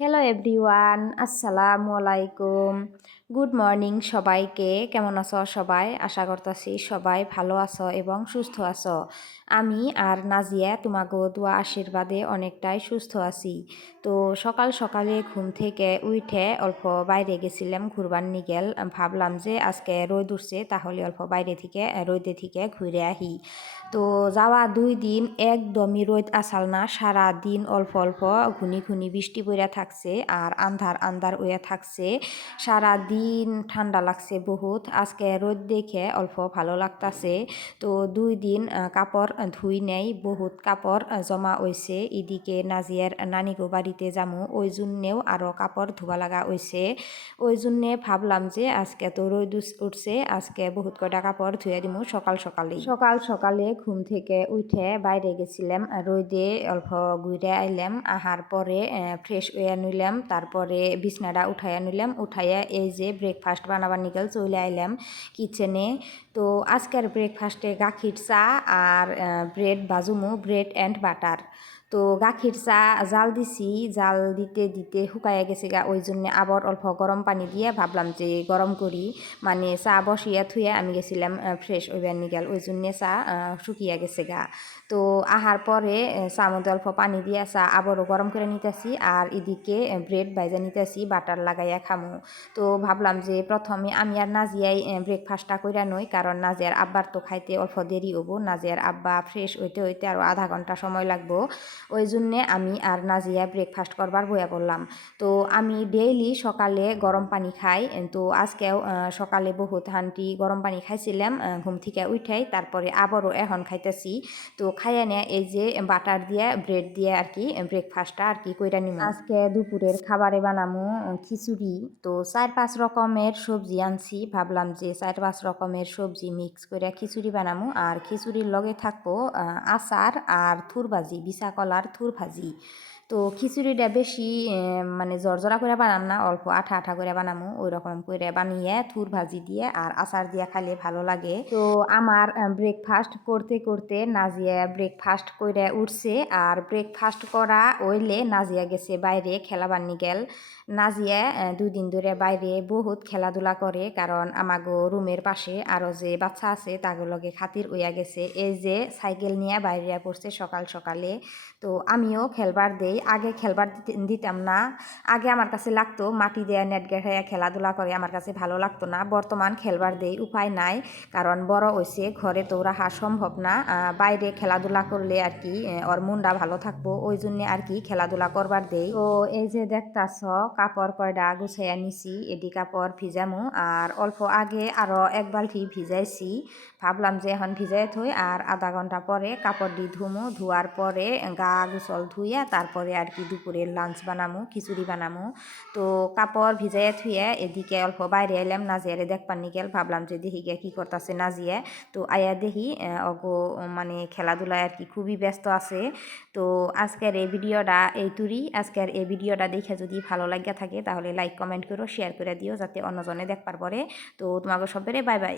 Hello everyone, আসসালামু আলাইকুম। Good morning সবাইকে। কেমন আছো সবাই? আশা করতেছি সবাই ভালো আছো এবং সুস্থ আছো। আমি আর নাজিয়া তোমাগো দোয়া আশীর্বাদে অনেকটাই সুস্থ আছি। তো সকাল সকালে ঘুম থেকে উঠে অল্প বাইরে গেছিলাম ঘুরবার নিগেল। ভাবলাম যে আজকে রোদ উঠছে, তাহলে অল্প বাইরে থেকে রোদে থেকে ঘুরে আহি। তো যাওয়া 2 দিন একদমই রোদ আসাল না, সারা দিন অল্প অল্প ঘুনি ঘুনি বৃষ্টি পড়ে থাকছে আর আন্ধার আন্ধার হয়ে থাকছে। সারা দিন ঠান্ডা লাগছে বহুত। আজকে রোদ দেখে অল্প ভালো লাগতাছে। তো 2 দিন কাপড় ধুই নেই, বহুত কাপড় জমা হয়েছে। এদিকে নাজিয়ার নানিগো বাড়িতে যামু, ওই জন্যেও আরও কাপড় ধোয়া লাগা হয়েছে। ওই জন্যে ভাবলাম যে আজকে তো রোদ উঠছে, আজকে বহুত কয়টা কাপড় ধুয়ে দিমু সকাল সকালে। সকাল সকালে ঘুম থেকে উঠে বাইরে গেছিলাম, রোদে অল্প ঘুরে আইলাম। আহার পরে ফ্রেশ হয়ে নিলাম, তারপরে বিছনাটা উঠাইয়া নিলাম। উঠাইয়া এই যে ব্রেকফাস্ট বানাবার নিকেল চলে আইলাম কিচেনে। তো আজকের ব্রেকফাস্টে গাখির চা আর ব্রেড বাজুমু, ব্রেড অ্যান্ড বাটার। তো গাখির চা জাল দিছি, জাল দিতে দিতে শুকাইয়া গেছে গা, ওই জন্য আবার অল্প গরম পানি দিয়ে ভাবলাম যে গরম করি। মানে চা বসিয়া থুয়ে আমি গেছিলাম ফ্রেশ হইবার নিগেল, ওই জন্যে চা শুকিয়া গেছে গা। তো আহার পরে চার মধ্যে অল্প পানি দিয়ে চা আবারও গরম করে নিতেছি, আর এদিকে ব্রেড ভাইজা নিতেছি বাটার লাগাইয়া খামু। তো ভাবলাম যে প্রথমে আমি আর নাজিয়াই ব্রেকফাস্টটা কইরা নই, কারণ নাজিয়ার আব্বার তো খাইতে অল্প দেরি হবো। নাজিয়ার আব্বা ফ্রেশ হইতে হইতে আরও আধা ঘন্টা সময় লাগবো। ওই জন্যে আমি আর নাজিয়া ব্রেকফাস্ট করবার বইয়া পড়লাম। তো আমি ডেইলি সকালে গরম পানি খাই। তো আজকেও সকালে বহুত হান্টি গরম পানি খাইছিলাম ঘুম থেকে উঠাই, তারপরে আবারও এখন খাইতেছি। তো খাইয়া নিয়ে এই যে বাটার দিয়ে ব্রেড দিয়ে আর কি ব্রেকফাস্টটা আর কি কইরা নিমু। আজকে দুপুরের খাবারে বানামু খিচুড়ি। তো 4-5 রকমের সবজি আনছি, ভাবলাম যে 4-5 রকমের সবজি মিক্স করে খিচুড়ি বানামু। আর খিচুড়ির লগে থাকবো আচার আর থুর ভাজি, বিছা কলার থুর ভাজি। তো খিচুড়িটা বেশি মানে জর্জরা করে বানাম না, অল্প আঠা আঠা করে বানামু। ওই রকম করে বানিয়ে থুর ভাজি দিয়ে আর আচার দিয়ে খাইলে ভালো লাগে। তো আমার ব্রেকফাস্ট করতে করতে নাজিয়া ব্রেকফাস্ট করে উঠছে, আর ব্রেকফাস্ট করা হইলে নাজিয়া গেছে বাইরে খেলাবার নিগেল। নাজিয়া 2 দিন ধরে বাইরে বহুত খেলাধুলা করে, কারণ আমাগো রুমের পাশে আরও যে বাচ্চা আছে তাগুলোর লগে খাতির হইয়া গেছে। এই যে সাইকেল নিয়ে বাইরে পড়ছে সকাল সকালে। তো আমিও খেলবার দেই, আগে খেলবার দিতাম না। আগে আমার কাছে লাগতো মাটি দেয়া নেট গেড়াইয়া খেলাধুলা করে, আমার কাছে ভালো লাগতো না। বর্তমান খেলবার দেই, উপায় নাই, কারণ বড় হইছে, ঘরে তো রাখা সম্ভব না। বাইরে খেলাধুলা করলে আর কি ওর মনটা ভালো থাকবো, ওই জন্যে আর কি খেলাধুলা করবার দেই। তো এই যে দেখতাছ কাপড় কয়টা গুছাইয়া নিছি, এডি কাপড় ভিজামু। আর অল্প আগে আরও 1 বালতি ভিজাইছি, ভাবলাম যে এখন ভিজাই থই, আর আধা ঘন্টা পরে কাপড় দি ধুমু। ধোয়ার পরে গা গোসল ধুইয়া তারপরে আর কি দুপুরের লাঞ্চ বানামু, খিচুড়ি বানামু। তো কাপড় ভিজাইয়া থুইয়া এদিকে অল্প বাইরে এলাম নাজিয়ারে দেখবার নিগেল। ভাবলাম যে দেখি গিয়া কী করতেছে নাজিয়া। তো আয়া দেখি অগো মানে খেলাধুলায় আর কি খুবই ব্যস্ত আছে। তো আজকের এই ভিডিওটা এই তুরি। আজকের এই ভিডিওটা দেখে যদি ভালো লাগিয়া থাকে তাহলে লাইক কমেন্ট করো, শেয়ার করে দিও, যাতে অন্যজনে দেখবার পরে। তো তোমাকে সবেরে বাই বাই।